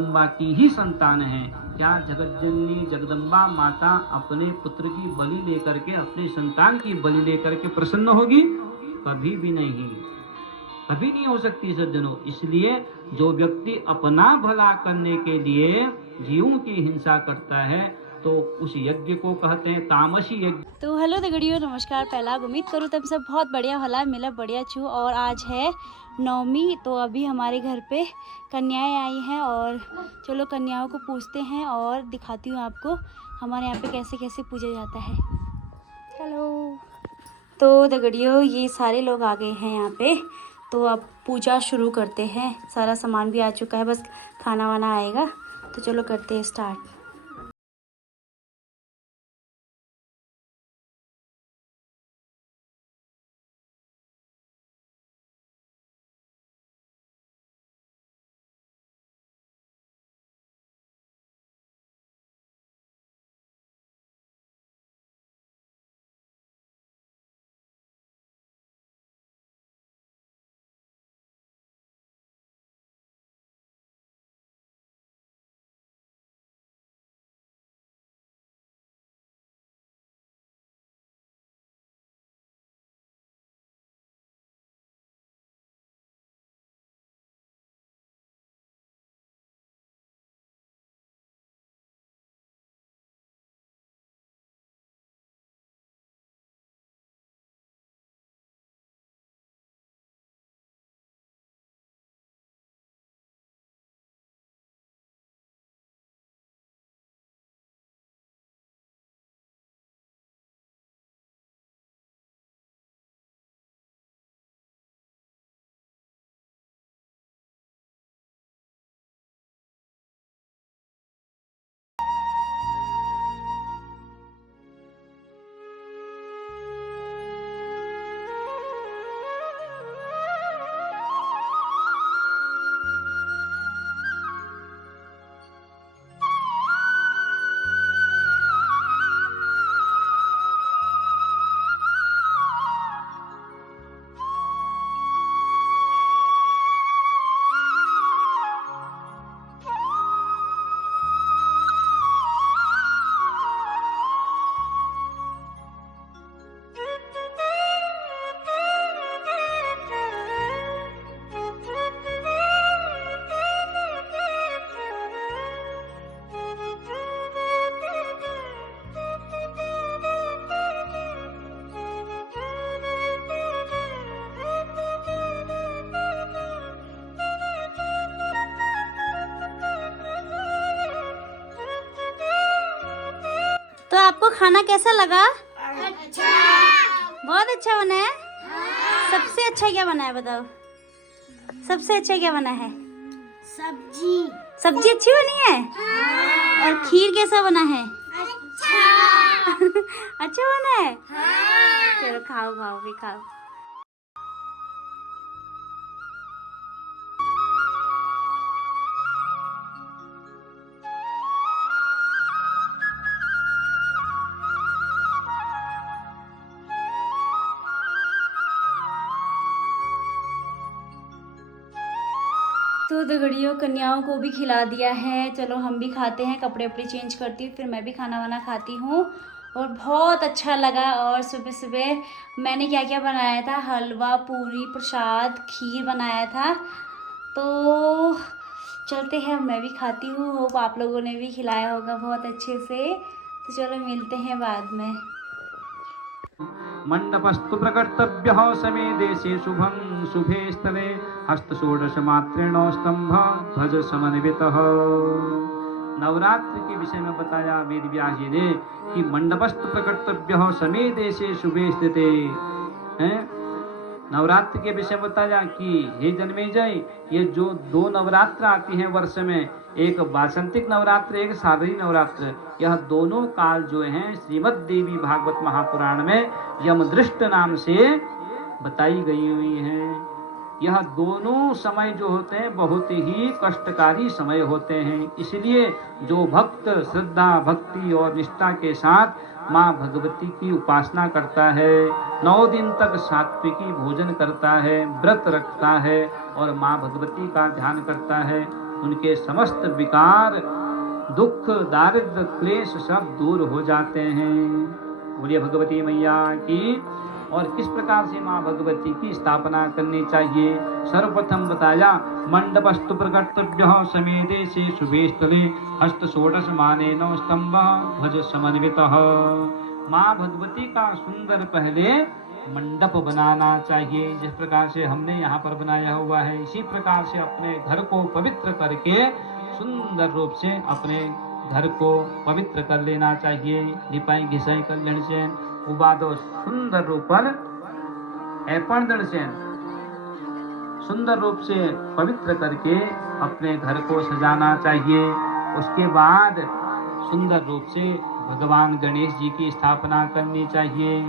जगदम्बा की ही संतान है। क्या जगज्जननी जगदम्बा माता अपने पुत्र की बलि लेकर के, अपने संतान की बलि लेकर के प्रसन्न होगी? कभी भी नहीं, कभी नहीं हो सकती सज्जनों। इसलिए जो व्यक्ति अपना भला करने के लिए जीवों की हिंसा करता है तो उस यज्ञ को कहते हैं तामसी यज्ञ। तो हेलो दगड़ियों, नमस्कार। पहला उम्मीद करूँ तब सब बहुत बढ़िया होला, मिला बढ़िया छू। और आज है नवमी, तो अभी हमारे घर पे कन्याएं आई हैं और चलो कन्याओं को पूछते हैं और दिखाती हूँ आपको हमारे यहाँ पे कैसे कैसे पूजा जाता है। हेलो। तो दगड़ियों ये सारे लोग आ गए हैं यहाँ पे, तो अब पूजा शुरू करते हैं। सारा सामान भी आ चुका है, बस खाना वाना आएगा। तो चलो करते हैं स्टार्ट। तो आपको खाना कैसा लगा? अच्छा। बहुत अच्छा बना है। हाँ। सबसे अच्छा क्या बना है बताओ? सबसे अच्छा क्या बना है? सब्जी। सब्जी अच्छी बनी है। हाँ। और खीर कैसा बना है? अच्छा। अच्छा बना है। हाँ। चलो खाओ खाओ भी खाओ। तो दगड़ियों कन्याओं को भी खिला दिया है, चलो हम भी खाते हैं। कपड़े वपड़े चेंज करती हूँ, फिर मैं भी खाना वाना खाती हूँ। और बहुत अच्छा लगा। और सुबह सुबह मैंने क्या क्या बनाया था, हलवा, पूरी, प्रसाद, खीर बनाया था। तो चलते हैं, मैं भी खाती हूँ। होप आप लोगों ने भी खिलाया होगा बहुत अच्छे से। तो चलो मिलते हैं बाद में। मंडपस्तु प्रकर्तव्यः समे देशे शुभं शुभे स्थले हस्तषोडश मात्रेण स्तंभ ध्वज समन्वितः। नवरात्र के विषय में बताया वेद व्यास जी ने कि मंडपस्तु प्रकर्तव्यः समे देशे शुभे स्थिते हैं। नवरात्र के विषय में बताया कि हे जन्मेजय, ये जो दो नवरात्र आती हैं वर्ष में, एक वासंतिक नवरात्र, एक शारदीय नवरात्र, यह दोनों काल जो हैं श्रीमद् देवी भागवत महापुराण में यमदृष्ट नाम से बताई गई हुई हैं। यह दोनों समय जो होते हैं बहुत ही कष्टकारी समय होते हैं। इसलिए जो भक्त श्रद्धा, भक्ति और निष्ठा के साथ माँ भगवती की उपासना करता है, 9 दिन तक सात्विकी भोजन करता है, व्रत रखता है और माँ भगवती का ध्यान करता है, उनके समस्त विकार, दुख, दारिद्र, क्लेश सब दूर हो जाते हैं। बोलिए भगवती मैया की। और किस प्रकार से माँ भगवती की स्थापना करनी चाहिए? सर्वप्रथम बताया, मंडपस्तु प्रकर्तव्यः समेते से शुभे स्थले हस्त षोडश मानेन स्तंभ ध्वज समन्वितः। माँ भगवती का सुंदर पहले मंडप बनाना चाहिए। जिस प्रकार से हमने यहाँ पर बनाया हुआ है, इसी प्रकार से अपने घर को पवित्र करके सुंदर रूप से अपने घर को पवित्र कर लेना चाहिए। लिपाई घिसाई कर लेने से उबादो सुंदर रूपर ऐपण दण से सुंदर रूप से पवित्र करके अपने घर को सजाना चाहिए। उसके बाद सुंदर रूप से भगवान गणेश जी की स्थापना करनी चाहिए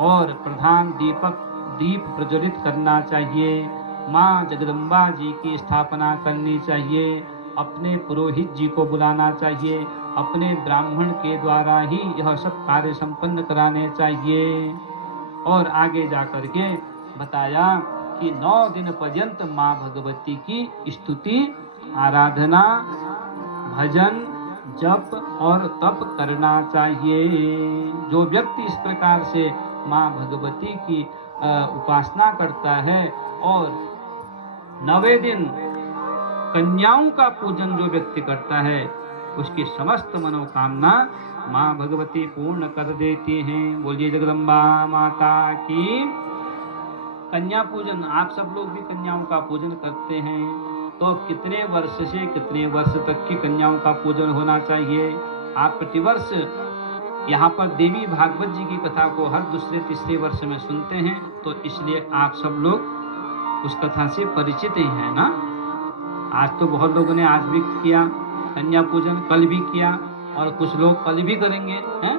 और प्रधान दीप प्रज्वलित करना चाहिए। माँ जगदम्बा जी की स्थापना करनी चाहिए। अपने पुरोहित जी को बुलाना चाहिए। अपने ब्राह्मण के द्वारा ही यह सब कार्य संपन्न कराने चाहिए। और आगे जाकर के बताया कि 9 दिन पर्यंत माँ भगवती की स्तुति, आराधना, भजन, जप और तप करना चाहिए। जो व्यक्ति इस प्रकार से माँ भगवती की उपासना करता है और 9वें दिन कन्याओं का पूजन जो व्यक्ति करता है, उसकी समस्त मनोकामना माँ भगवती पूर्ण कर देती हैं। बोलिए जगदम्बा माता की। कन्या पूजन, आप सब लोग भी कन्याओं का पूजन करते हैं, तो कितने वर्ष से कितने वर्ष तक की कन्याओं का पूजन होना चाहिए? आप प्रतिवर्ष यहाँ पर देवी भागवत जी की कथा को हर दूसरे तीसरे वर्ष में सुनते हैं, तो इसलिए आप सब लोग उस कथा से परिचित ही हैं ना। आज तो बहुत लोगों ने आज भी किया कन्या पूजन, कल भी किया और कुछ लोग कल भी करेंगे हैं।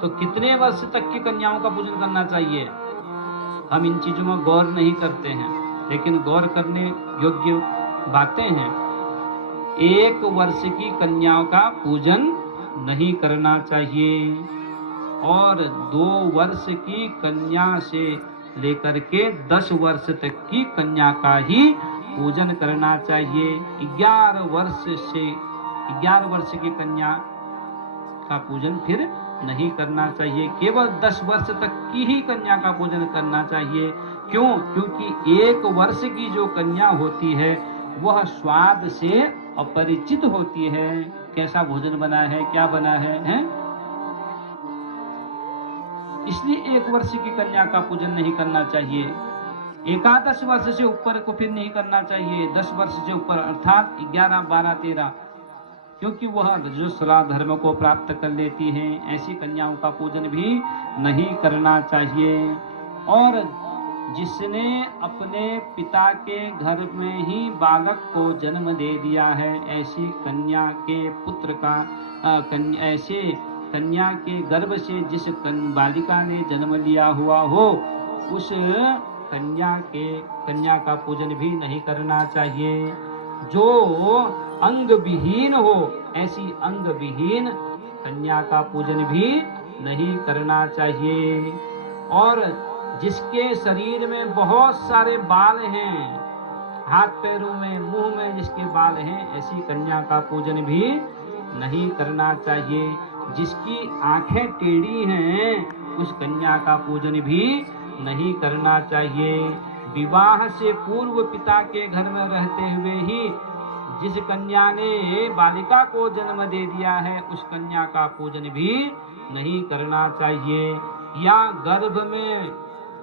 तो कितने वर्ष तक की कन्याओं का पूजन करना चाहिए? हम इन चीजों में गौर नहीं करते हैं, लेकिन गौर करने योग्य बातें हैं। 1 वर्ष की कन्याओं का पूजन नहीं करना चाहिए और 2 वर्ष की कन्या से लेकर के 10 वर्ष तक की कन्या का ही पूजन करना चाहिए। 11 वर्ष की कन्या का पूजन फिर नहीं करना चाहिए। केवल 10 वर्ष तक की ही कन्या का पूजन करना चाहिए। क्यों? क्योंकि 1 वर्ष की जो कन्या होती है वह स्वाद से अपरिचित होती है। कैसा भोजन बना है, क्या बना है? इसलिए 1 वर्ष की कन्या का पूजन नहीं करना चाहिए। 11 वर्ष से ऊपर को फिर नहीं करना चाहिए। 10 वर्ष से ऊपर अर्थात 11, 12, 13, क्योंकि वह रजस्वला धर्म को प्राप्त कर लेती हैं। ऐसी कन्याओं का पूजन भी नहीं करना चाहिए। और जिसने अपने पिता के घर में ही बालक को जन्म दे दिया है, ऐसी कन्या के पुत्र का ऐसे कन्या के गर्भ से जिस बालिका ने जन्म लिया हुआ हो, उस कन्या का पूजन भी नहीं करना चाहिए। जो अंग विहीन हो, ऐसी अंग विहीन कन्या का पूजन भी नहीं करना चाहिए। और जिसके शरीर में बहुत सारे बाल हैं, हाथ पैरों में, मुंह में जिसके बाल हैं, ऐसी कन्या का पूजन भी नहीं करना चाहिए। जिसकी आंखें टेढ़ी हैं, उस कन्या का पूजन भी नहीं करना चाहिए। विवाह से पूर्व पिता के घर में रहते हुए ही जिस कन्या ने बालिका को जन्म दे दिया है, उस कन्या का पूजन भी नहीं करना चाहिए। या गर्भ में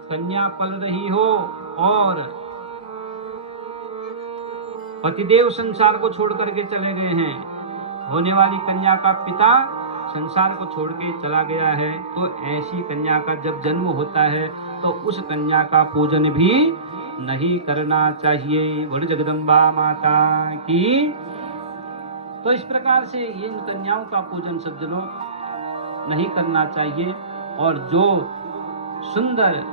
कन्या पल रही हो और पतिदेव संसार को छोड़ करके चले गए हैं, होने वाली कन्या का पिता संसार को छोड़ के चला गया है, तो ऐसी कन्या का जब जन्म होता है तो उस कन्या का पूजन भी नहीं करना चाहिए। बड़ी जगदम्बा माता की। तो इस प्रकार से इन कन्याओं का पूजन सब जनों नहीं करना चाहिए। और जो सुंदर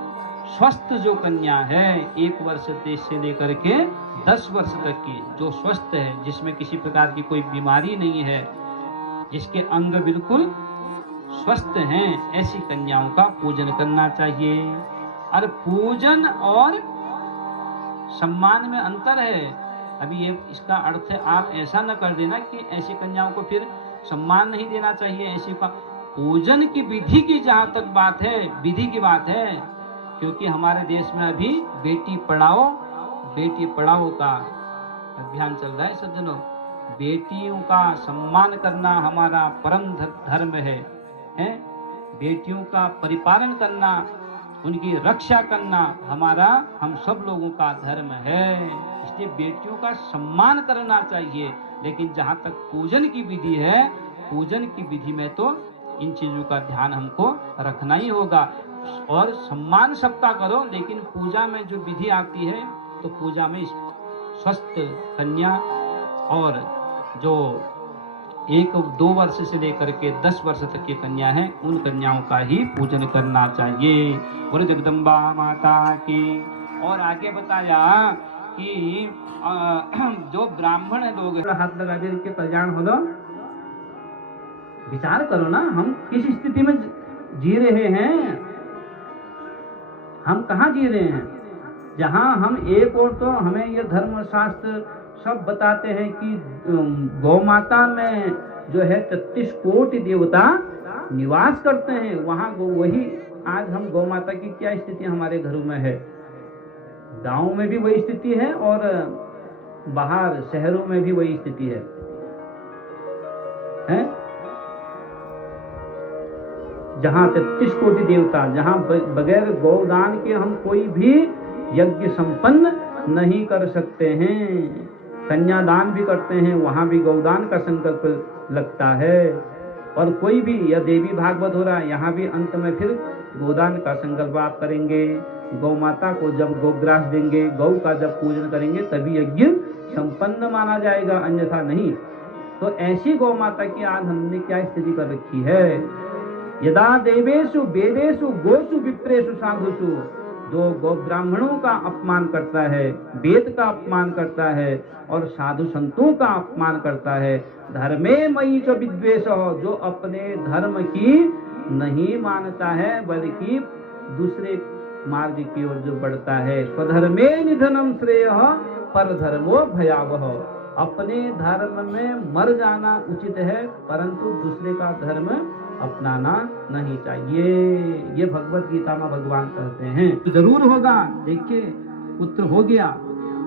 स्वस्थ जो कन्या है, 1 वर्ष से लेकर के 10 वर्ष तक की, जो स्वस्थ है, जिसमें किसी प्रकार की कोई बीमारी नहीं है, जिसके अंग बिल्कुल स्वस्थ हैं, ऐसी कन्याओं का पूजन करना चाहिए। और पूजन और सम्मान में अंतर है। अभी ये इसका अर्थ है आप ऐसा न कर देना कि ऐसी कन्याओं को फिर सम्मान नहीं देना चाहिए। ऐसी का पूजन की विधि की जहाँ तक बात है, विधि की बात है, क्योंकि हमारे देश में अभी बेटी पढ़ाओ का अभियान चल रहा है सज्जनों। बेटियों का सम्मान करना हमारा परम धर्म है? बेटियों का परिपालन करना, उनकी रक्षा करना हम सब लोगों का धर्म है। इसलिए बेटियों का सम्मान करना चाहिए। लेकिन जहाँ तक पूजन की विधि है, पूजन की विधि में तो इन चीजों का ध्यान हमको रखना ही होगा। और सम्मान सबका करो, लेकिन पूजा में जो विधि आती है तो पूजा में स्वस्थ कन्या और जो 1-2 वर्ष से लेकर के 10 वर्ष तक की कन्या है, उन कन्याओं का ही पूजन करना चाहिए। और जगदम्बा माता की। और आगे बताया कि जो ब्राह्मण लोग हाथ लगा दे के कल्याण हो, विचार करो ना, हम किस स्थिति में जी रहे हैं, हम कहाँ जी रहे हैं। जहाँ हम एक और तो हमें ये धर्म शास्त्र सब बताते हैं कि गौ माता में जो है 33 कोटि देवता निवास करते हैं, वहाँ वही आज हम गौ माता की क्या स्थिति हमारे घरों में है। गांव में भी वही स्थिति है और बाहर शहरों में भी वही स्थिति है? जहाँ 33 कोटि देवता, जहाँ बगैर गौदान के हम कोई भी यज्ञ संपन्न नहीं कर सकते हैं। कन्यादान भी करते हैं, वहाँ भी गौदान का संकल्प लगता है। और कोई भी, यह देवी भागवत हो रहा है, यहाँ भी अंत में फिर गोदान का संकल्प आप करेंगे। गौ माता को जब गोग्रास देंगे, गौ का जब पूजन करेंगे, तभी यज्ञ संपन्न माना जाएगा, अन्यथा नहीं। तो ऐसी गौ माता की आज हमने क्या स्थिति कर रखी है। यदा देवेषु वेदेषु गोषु विप्रेषु साधुषु, जो गौ ब्राह्मणों का अपमान करता है, वेद का अपमान करता है और साधु संतों का अपमान करता है, धर्मे मयि च विद्वेष, जो अपने धर्म की नहीं मानता है बल्कि दूसरे मार्ग की ओर जो बढ़ता है। स्वधर्मे निधनम श्रेयः परधर्मो भयावह, अपने धर्म में मर जाना उचित है, परंतु दूसरे का धर्म अपनाना नहीं चाहिए। ये भगवत गीता में भगवान कहते हैं। जरूर होगा, देखिए पुत्र हो गया,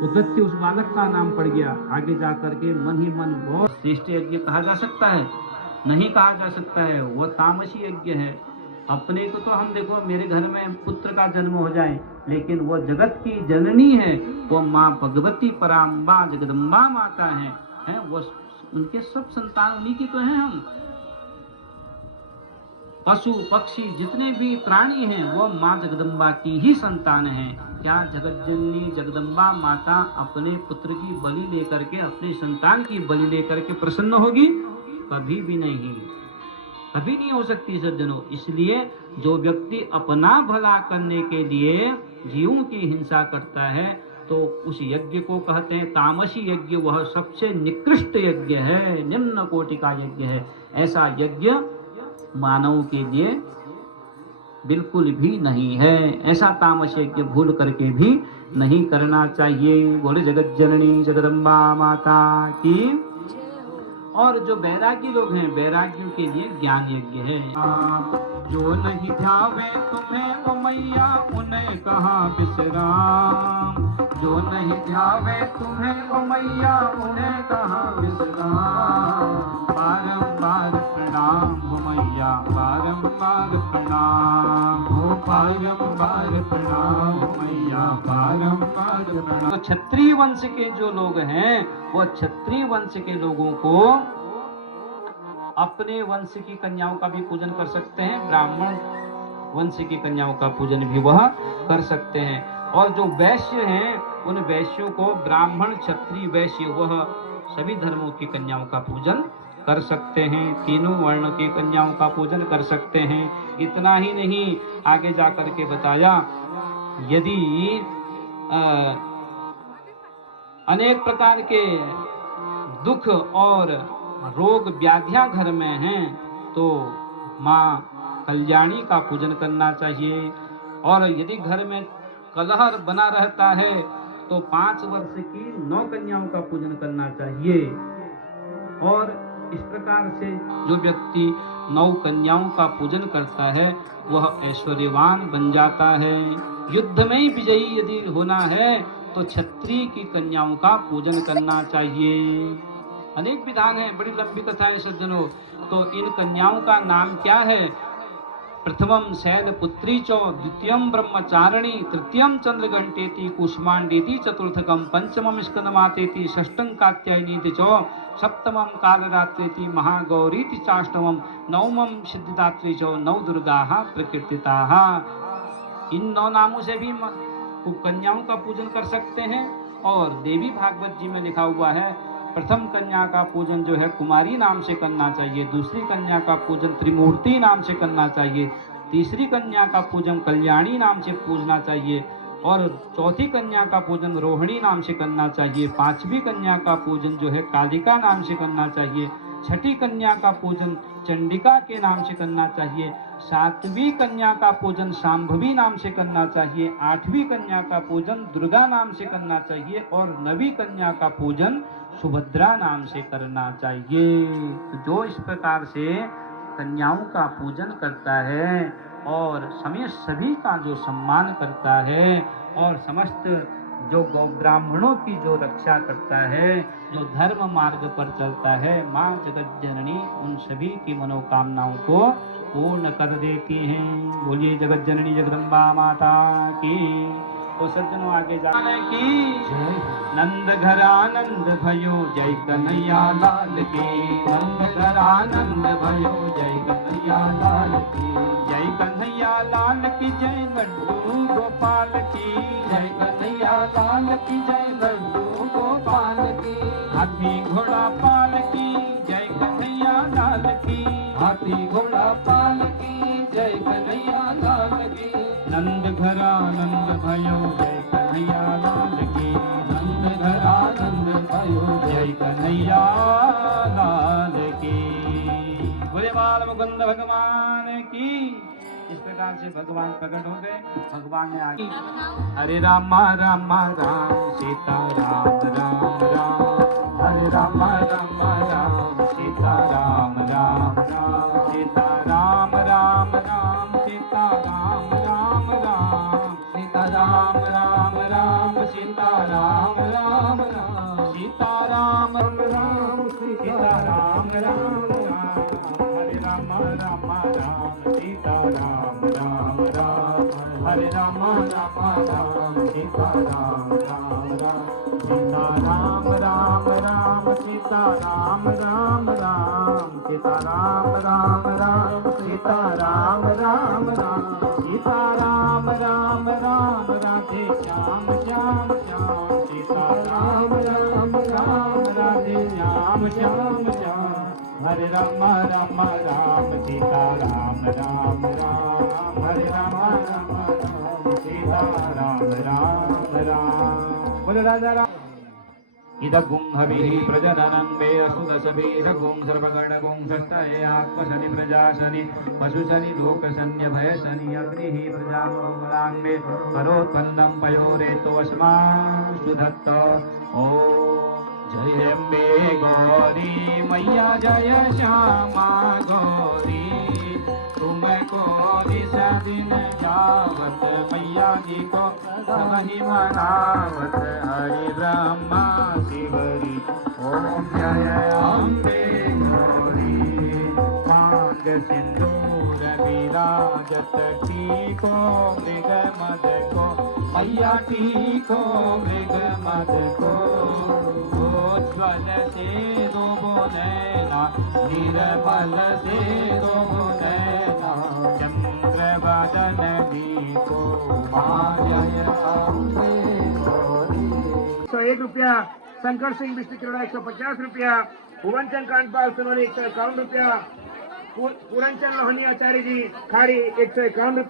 उदत्य उस बालक का नाम पड़ गया, आगे जा करके मन ही मन बहुत श्रेष्ठ यज्ञ कहा जा सकता है? नहीं कहा जा सकता है, वो तामसी यज्ञ है। अपने को तो हम देखो, मेरे घर में पुत्र का जन्म हो जाए, लेकिन वो जगत की जननी है, वो माँ भगवती पराम्बा जगदम्बा माता है वो, उनके सब संतान उन्हीं की तो हैं। हम पशु पक्षी जितने भी प्राणी हैं वो माँ जगदम्बा की ही संतान हैं। क्या जगत जननी जगदम्बा माता अपने पुत्र की बलि लेकर के, अपने संतान की बलि लेकर के प्रसन्न होगी? कभी भी नहीं, कभी नहीं हो सकती सज्जनों। इसलिए जो व्यक्ति अपना भला करने के लिए जीवों की हिंसा करता है, तो उस यज्ञ को कहते हैं तामसी यज्ञ। वह सबसे निकृष्ट यज्ञ है, निम्न कोटि का यज्ञ है। ऐसा यज्ञ मानव के लिए बिल्कुल भी नहीं है। ऐसा तामस यज्ञ भूल करके भी नहीं करना चाहिए। बोले जगत जननी जगदम्बा माता की। और जो बैरागी लोग हैं, बैरागियों के लिए ज्ञान यज्ञ है। जो नहीं ध्यावे तुम्हें ओ मैया, उन्हें कहा विश्राम। जो नहीं ध्यावे तुम्हें ओ मैया, उन्हें कहा विश्राम। बारंबार प्रणाम हो मैया, बारंबार प्रणाम हो, बारंबार प्रणाम हो मैया, बारंबार प्रणाम। तो क्षत्रिय वंश के जो लोग हैं, वो क्षत्रिय वंश के लोगों को अपने वंश की कन्याओं का भी पूजन कर सकते हैं, ब्राह्मण वंश की कन्याओं का पूजन भी वह कर सकते हैं। और जो वैश्य हैं, उन वैश्यों को ब्राह्मण क्षत्रिय वैश्य वह सभी धर्मों की कन्याओं का पूजन कर सकते हैं, तीनों वर्ण की कन्याओं का पूजन कर सकते हैं। इतना ही नहीं, आगे जाकर के बताया यदि अनेक प्रकार के दुख और रोग व्याधियां घर में हैं, तो माँ कल्याणी का पूजन करना चाहिए। और यदि घर में कलह बना रहता है, तो 5 वर्ष की 9 कन्याओं का पूजन करना चाहिए। और इस प्रकार से जो व्यक्ति 9 कन्याओं का पूजन करता है वह ऐश्वर्यवान बन जाता है। युद्ध में ही विजयी यदि होना है तो क्षत्रिय की कन्याओं का पूजन करना चाहिए। अनेक विधान है, बड़ी लंबी कथा है सज्जनों। तो इन कन्याओं का नाम क्या है? प्रथमम शैलपुत्री चो, द्वितीयम ब्रह्मचारिणी, तृतीयम चंद्रघंटेति, कुष्मांडेति, चतुर्थकम पंचमम स्कंदमातेति, षष्ठम कात्यायनीति चो, सप्तमम कालरात्रेति, महागौरीति चाष्टमम, नवमम सिद्धिदात्री चो, 9 दुर्गाः प्रकीर्तिताः। इन 9 नामों से भी कन्याओं का पूजन कर सकते हैं। और देवी भागवत जी में लिखा हुआ है प्रथम कन्या का पूजन जो है कुमारी नाम से करना चाहिए, दूसरी कन्या का पूजन त्रिमूर्ति नाम से करना चाहिए, तीसरी कन्या का पूजन कल्याणी नाम से पूजना चाहिए, और चौथी कन्या का पूजन रोहिणी नाम से करना चाहिए, 5वीं कन्या का पूजन जो है कालिका नाम से करना चाहिए, 6ठी कन्या का पूजन चंडिका के नाम से करना चाहिए, 7वीं कन्या का पूजन शांभवी नाम से करना चाहिए, 8वीं कन्या का पूजन दुर्गा नाम से करना चाहिए, और 9वीं कन्या का पूजन सुभद्रा नाम से करना चाहिए। तो जो इस प्रकार से कन्याओं का पूजन करता है और सभी का जो सम्मान करता है और समस्त जो गौ ब्राह्मणों की जो रक्षा करता है, जो धर्म मार्ग पर चलता है, माँ जगत जननी उन सभी की मनोकामनाओं को पूर्ण कर देती हैं। बोलिए जगत जननी जगदम्बा माता की। तो सज्जनों आगे जाने की नंद घर आनंद भयो जय कन्हैया लाल की, नंद घर आनंद भयो जय कन्हैया लाल की, जय कन्हैया लाल की जय लड्डू गोपाल की, जय कन्हैया लाल की जय लड्डू गोपाल की, हाथी घोड़ा पाल की जय कन्हैया लाल की, हाथी घोड़ा पाल की जय कन्हैया लाल की, नंद घर आनंद भयो जय कन्हैया लाल की, नंद घर आनंद भयो जय कन्हैया लाल की। बोले बाल मुकुंद भगवान की। इस प्रकार से भगवान प्रकट हो गए। भगवान ने आगे हरे राम राम राम सीता राम राम राम, हरे राम राम राम सीता राम राम राम, सीता राम राम राम सीता राम राम राम, सीता राम राम राम सीता राम राम राम, सीता राम राम सीता राम राम राम, हरे राम राम राम सीता राम राम राम, हरे राम राम राम सीता राम राम राम, सीता राम राम राम सीता राम राम राम, सीता राम राम राम सीता राम राम राम, सीता राम राम राम राधे श्याम श्याम श्याम, सीता राम राम राम राधे श्याम श्याम श्याम, हरे राम राम राम सीता राम राम राम, हरे राम राम राम सीता राम राम राम। बोले राजा राम। इदगुं हविः प्रजननं मे असुदशभिरगुं सर्वगणगुं षष्ठये आत्मशनि प्रजाशनि पशुशनि लोकशन्यभयशनि अग्निः प्रजामङ्गलान् मे करोत्पन्नं पयोरेतोऽस्मासु दत्त। ॐ जय अम्बे गौरी मैया जय श्यामा गौरी, तुमको निस दिन जावत मैया जी को वही मनावत, हरि ब्रह्मा शिवरी ओम जय अम्बे गौरी, मांग सिंदूर विराजत टीको मृग मद को, मैया टीको मृग मद को, उज्ज्वल से दो नैना निर्मल से दो नैना, चंद्र बदन भी को जय अम्बे गौरी। 101 रुपया, शंकर सिंह विष्णु किरोड़ा 150 रुपया, भुवनचंद कांडपाल सोनवानी 151 रुपया, पूरनचंद लोहनी आचार्य जी खाड़ी 151 रुपया।